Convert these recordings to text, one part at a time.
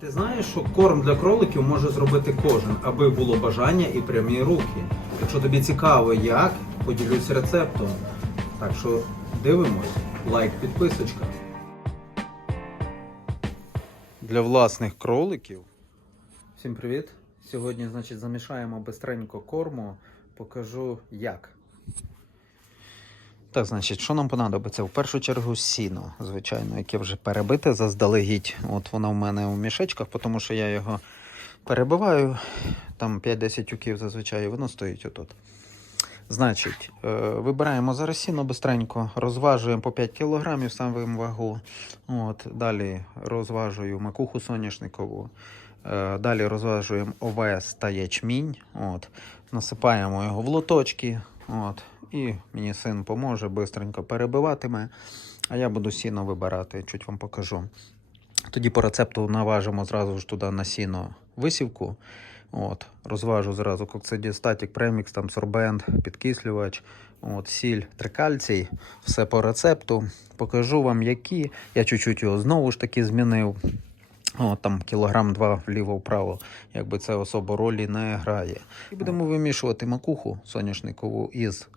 Ти знаєш, що корм для кроликів може зробити кожен, аби було бажання і прямі руки. Якщо тобі цікаво, як, поділюсь рецептом. Так що дивимось, лайк, підписочка. Для власних кроликів. Всім привіт! Сьогодні, значить, замішаємо бистренько корму, покажу як. Так, значить, що нам понадобиться? В першу чергу сіно, звичайно, яке вже перебите заздалегідь. От воно в мене у мішечках, тому що я його перебиваю. Там 5-10 тюків зазвичай, воно стоїть отут. Значить, е, вибираємо зараз сіно бистренько, розважуємо по 5 кг, ставимо вагу. От, далі розважую макуху соняшникову. Е, Далі розважуємо овес та ячмінь. От, насипаємо його в лоточки. От, і мені син поможе, бистренько перебиватиме. А я буду сіно вибирати, чуть вам покажу. Тоді по рецепту наважимо зразу ж туди на сіно висівку. От, розважу зразу коксидістатік, премікс, там сорбент, підкислювач, от, сіль, трикальцій. Все по рецепту. Покажу вам, які. Я чуть-чуть його знову ж таки змінив. О, там кілограм два вліво-вправо, якби це особо ролі не грає. І будемо вимішувати макуху соняшникову із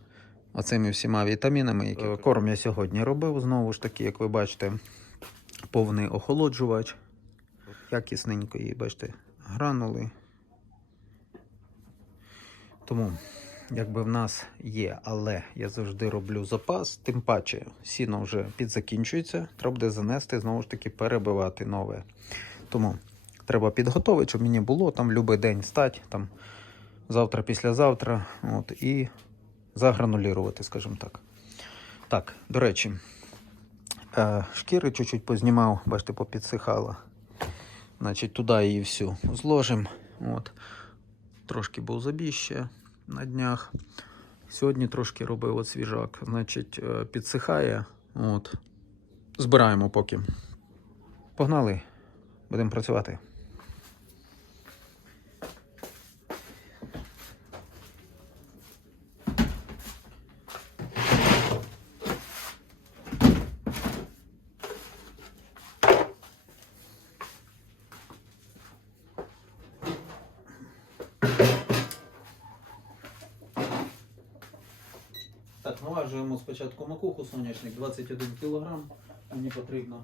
оцими всіма вітамінами, які Е, корм я сьогодні робив. Знову ж таки, як ви бачите, повний охолоджувач. Якісненько її, бачите, гранули. Тому, якби в нас є, але я завжди роблю запас, тим паче сіно вже підзакінчується, треба буде занести, знову ж таки, перебивати нове. Тому треба підготовити, щоб мені було там будь-який день стати, там завтра, післязавтра, от, і загранулірувати, скажімо так. Так, до речі, е, шкіри чуть-чуть познімав, бачите, попідсихала. Значить, туди її всю зложимо. От. Трошки був забій ще на днях. Сьогодні трошки робив от свіжак. Значить, е, підсихає. От. Збираємо поки. Погнали. Будемо працювати. Так, спочатку макуху соняшник 21 кг. Мені потрібно.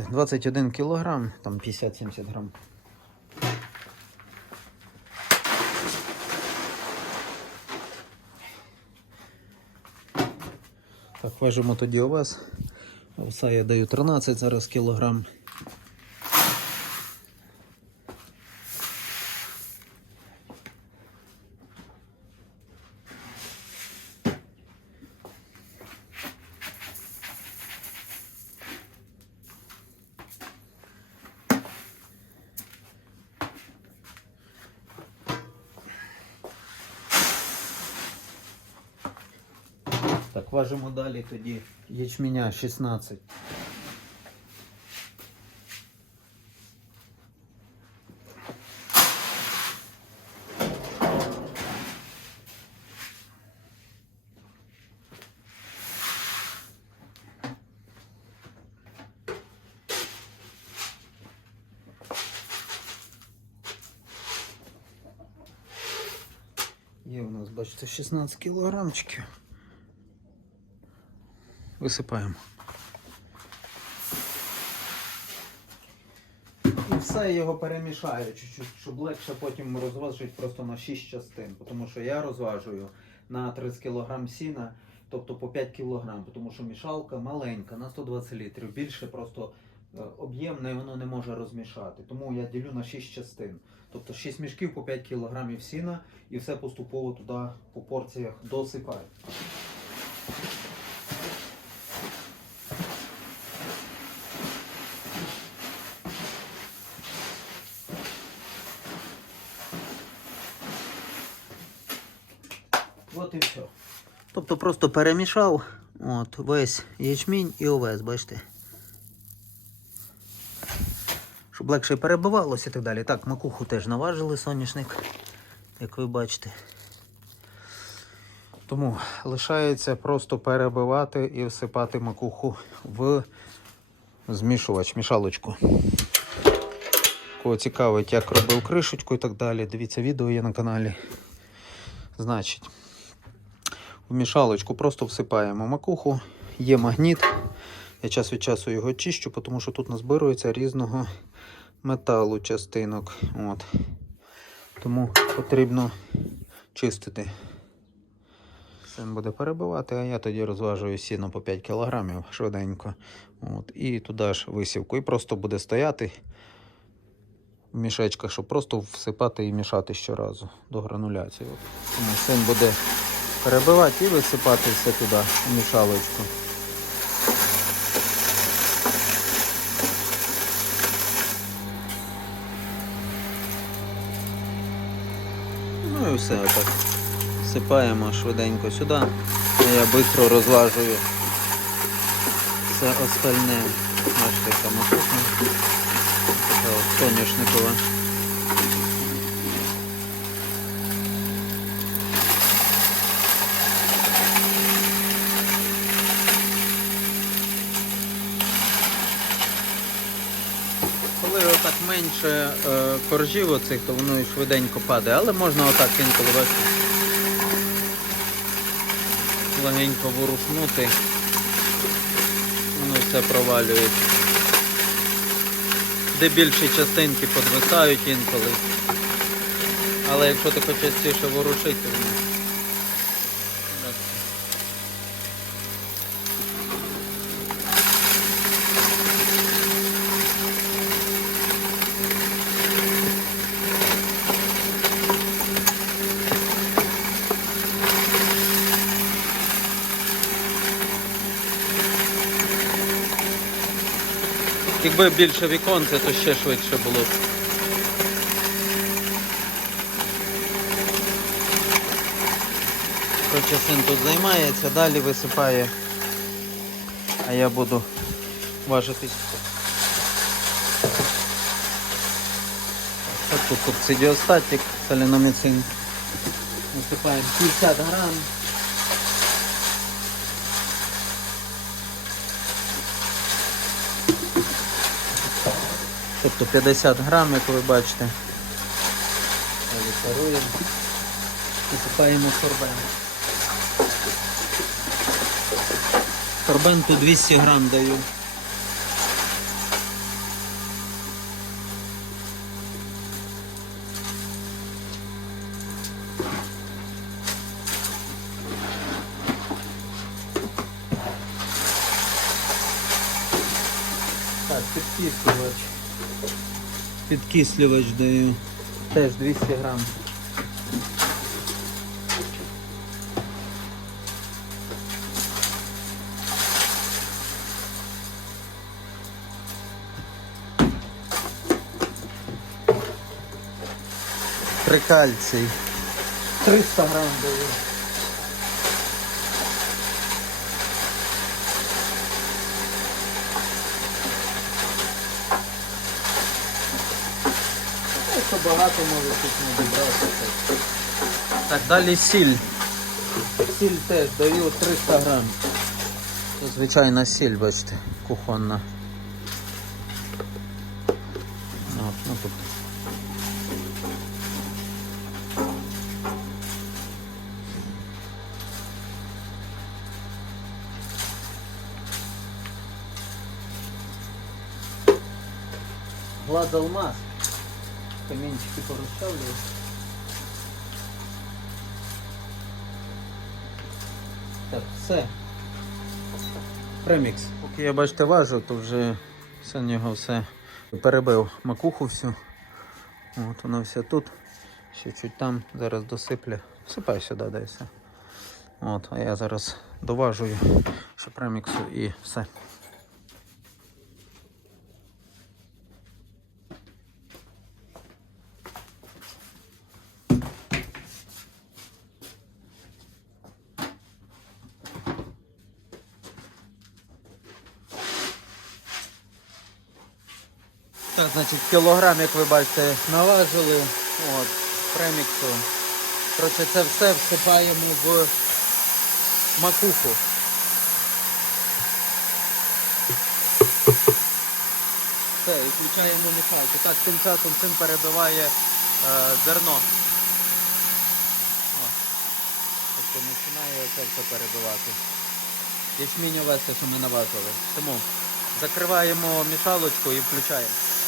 Бачите, 21 кілограм, там 50-70 грам. Так, важимо тоді овес. Овса я даю 13 зараз кілограм. Так, далі тоді ячменя 16. Є у нас, бачите, 16 кілограмчиків. Висипаємо. І все його перемішаю чуть-чуть, щоб легше потім розважити просто на 6 частин. Тому що я розважую на 30 кг сіна, тобто по 5 кг, тому що мішалка маленька, на 120 літрів. Більше просто е, об'ємне воно не може розмішати. Тому я ділю на 6 частин. Тобто 6 мішків по 5 кг сіна і все поступово туди по порціях досипаю. От і все. Тобто просто перемішав от, весь ячмінь і овес, бачите. Щоб легше перебивалося і так далі. Так, макуху теж наважили соняшник, як ви бачите. Тому лишається просто перебивати і всипати макуху в змішувач, мішалочку. Кого цікавить, як робив кришечку і так далі. Дивіться, відео є на каналі. Значить, в мішалочку просто всипаємо макуху, є магніт. Я час від часу його чищу, тому що тут назбирується різного металу частинок. От. Тому потрібно чистити. Син буде перебивати, а я тоді розважую сіно по 5 кг швиденько. От. І туди ж висівку. І просто буде стояти в мішечках, щоб просто всипати і мішати щоразу до грануляції. От. Тому син буде перебивати і висипати все туди, у мішалочку. Ну і все отак. Всипаємо швиденько сюди. Я швидко розлажую все остальне. Бачите, яка от соняшникова. Менше е, коржів оцих, то воно і швиденько падає, але можна отак інколи бачите. Легенько ворушнути. Воно все провалюється. Де більші частинки підвисають інколи. Але якщо ти хочеш частіше ворушити, воно. Якби більше віконце, то ще швидше було б. Коротше, син тут займається, далі висипає, а я буду важитись. Тут субсидіостатик, соліноміцин. Висипаємо 50 грам. Тобто 50 грам, як ви бачите. Паруємо. посипаємо сорбен. Сорбенту 200 грам даю. Так, підкислювач. Підкислювач даю. Теж 200 грам. Трикальцій. 300 грам даю. Якщо багато може тут не добрати. Так, далі сіль. Сіль теж даю 300 грам. Це звичайна сіль, бачите, кухонна. От, ну, тут. Глаз алмаз. Камінчики порозставлю. Так, все. Премікс. Поки я бачите важу, то вже все нього все перебив макуху всю. От вона вся тут. Ще чуть там, зараз досиплю. Всипай сюди, дай все. От, а я зараз доважую ще преміксу і все. Так, значить, кілограм, як ви бачите, наважили. От, преміксу. Коротше, це все всипаємо в макуху. Все, і включаємо мішалку. Так, тим часом син перебиває е, зерно. Тобто починає це все перебивати. Ячмінь вести, що ми наважили. Тому закриваємо мішалочку і включаємо.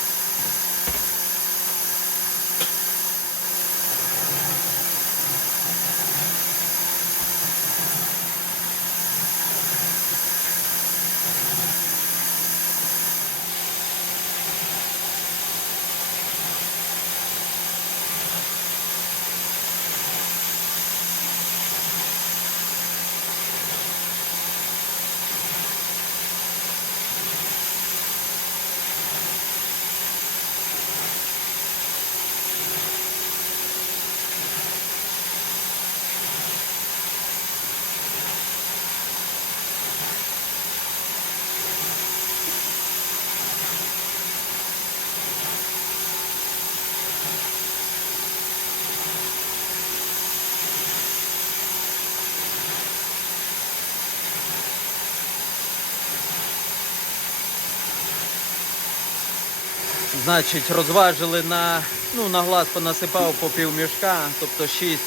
Значить, розважили на, ну, на глаз понасипав по пів мішка, тобто 6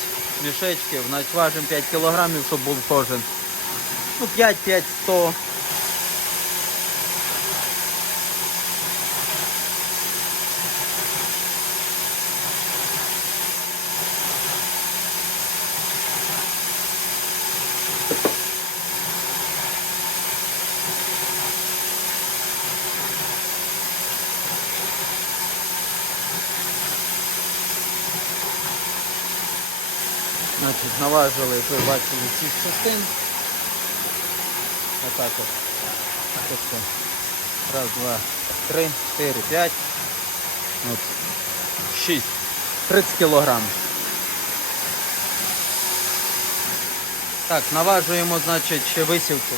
мішечків, значить важимо 5 кілограмів, щоб був кожен. Ну, 5-5 100. Значить, як ви бачили, 6 частин. Отак от. Тобто, раз, два, три, чотири, п'ять. От. Шість. 30 кілограм. Так, наважуємо, значить, ще висівку.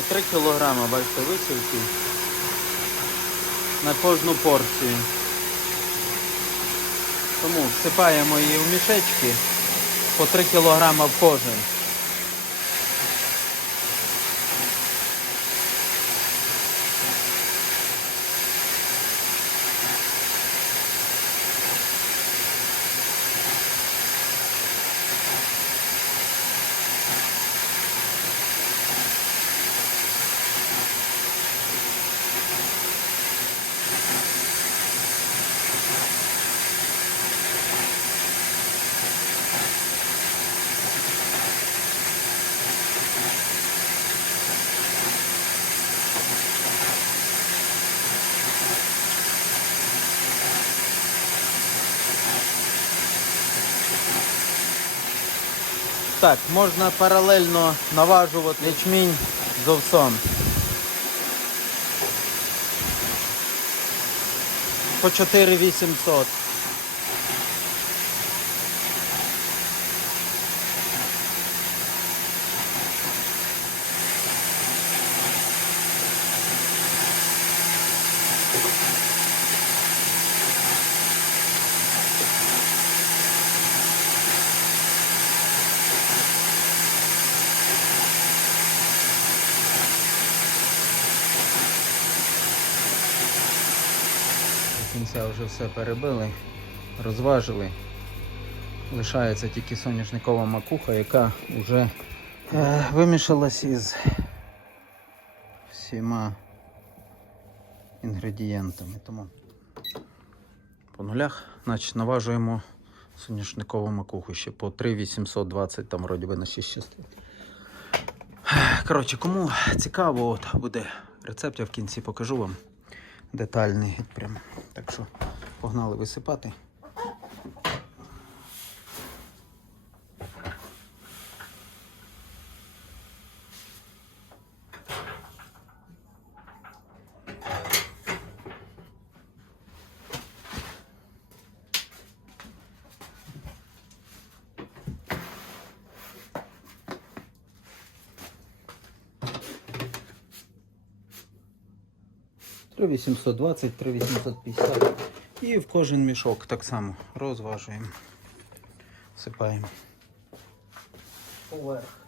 3 кг, бачите, висівки на кожну порцію. Тому всипаємо її в мішечки по 3 кілограма в кожен. Так, можна паралельно наважувати ячмінь з овсом. По 4800. До кінця вже все перебили, розважили. Лишається тільки соняшникова макуха, яка вже е, вимішалась із всіма інгредієнтами. Тому по нулях значить, наважуємо соняшникову макуху ще по 3,820, там вроді би на 6. Коротше, кому цікаво, от буде рецепт, я в кінці покажу вам детальний. Прям. Так що погнали висипати. Три 820, 3 850. І в кожен мішок так само розважуємо. Всипаємо. Поверх.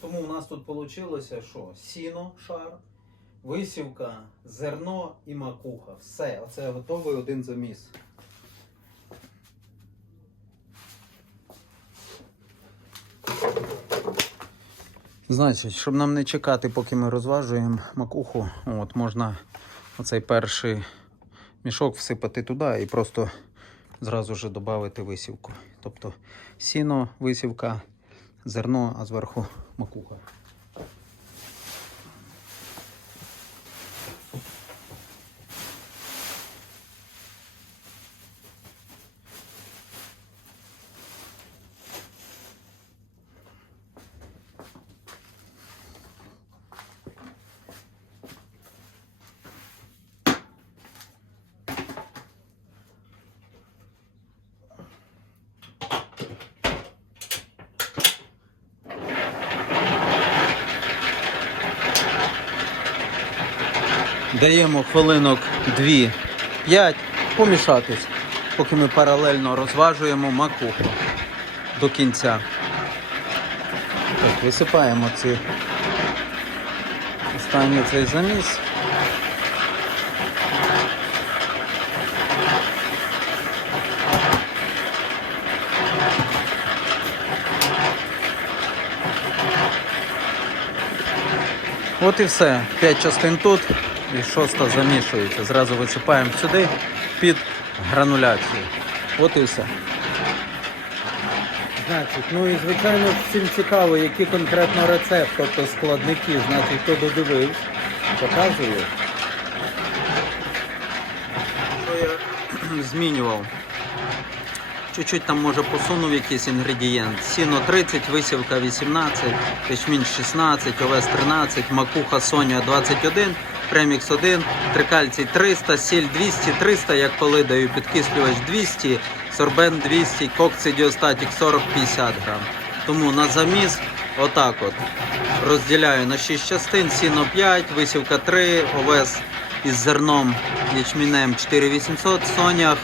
Тому у нас тут вийшло, що сіно, шар, висівка, зерно і макуха. Все, оце готовий один заміс. Значить, щоб нам не чекати, поки ми розважуємо макуху, от можна оцей перший мішок всипати туди і просто зразу ж додати висівку. Тобто сіно, висівка, зерно, а зверху макуха. Даємо хвилинок 2-5 помішатись, поки ми паралельно розважуємо макуху до кінця. Так, висипаємо ці останній цей заміс. От і все. П'ять частин тут і шоста замішується. Зразу висипаємо сюди під грануляцію. От і все. Значить, ну і звичайно всім цікаво, які конкретно рецепт, тобто складники, значить, хто додивився, показую. Що я змінював? Чуть-чуть там може посунув якийсь інгредієнт. Сіно 30, висівка 18, ячмінь 16, овес 13, макуха Соня 21, премікс 1, трикальцій 300, сіль 200, 300, як коли даю підкислювач 200, сорбен 200, кокцидіостатік 40-50 грам. Тому на заміс отак от розділяю на 6 частин, сіно 5, висівка 3, овес із зерном ячмінем 4800, сонях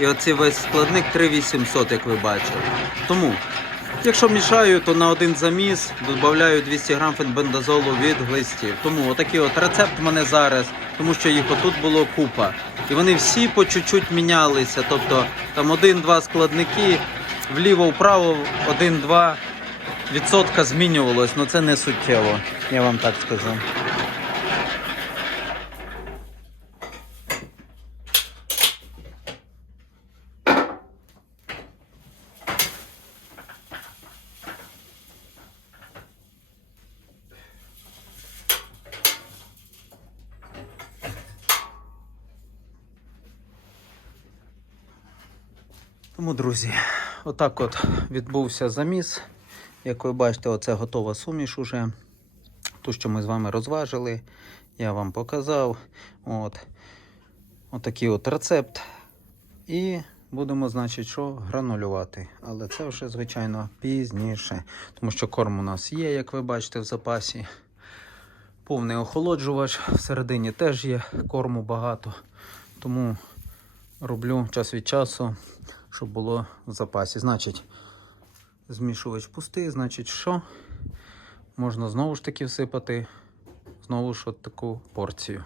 і оці весь складник 3800, як ви бачили. Тому, якщо мішаю, то на один заміс додаю 200 грам фенбендазолу від глистів. Тому отакий от рецепт в мене зараз, тому що їх отут було купа. І вони всі по чуть-чуть мінялися. Тобто там один-два складники, вліво-вправо, один-два відсотка змінювалось, але це не суттєво, я вам так скажу. Тому, друзі, отак от відбувся заміс. Як ви бачите, оце готова суміш уже. Ту, що ми з вами розважили, я вам показав. От. Отакий от рецепт. І будемо, значить, що гранулювати. Але це вже, звичайно, пізніше. Тому що корм у нас є, як ви бачите, в запасі. Повний охолоджувач. Всередині теж є корму багато. Тому роблю час від часу, щоб було в запасі. Значить, змішувач пустий, значить, що? Можна знову ж таки всипати знову ж от таку порцію.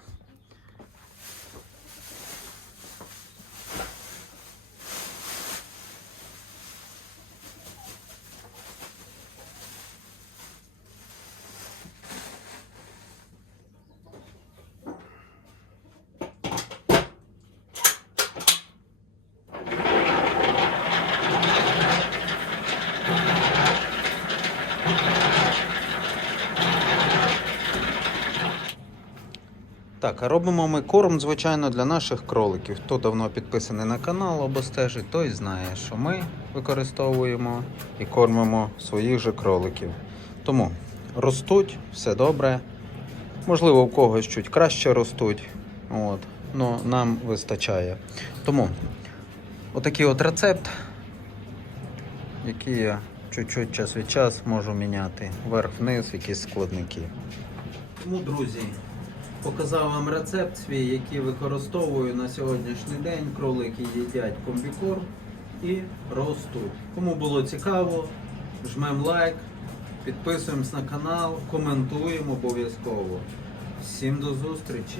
Так, робимо ми корм, звичайно, для наших кроликів. Хто давно підписаний на канал або стежить, той знає, що ми використовуємо і кормимо своїх же кроликів. Тому ростуть, все добре. Можливо, у когось чуть краще ростуть. От. Ну, нам вистачає. Тому отакий от рецепт, який я чуть-чуть час від час можу міняти вверх-вниз, якісь складники. Тому, друзі, показав вам рецепт свій, який використовую на сьогоднішній день. Кролики їдять комбікорм і ростуть. Кому було цікаво, жмем лайк, підписуємось на канал, коментуємо обов'язково. Всім до зустрічі!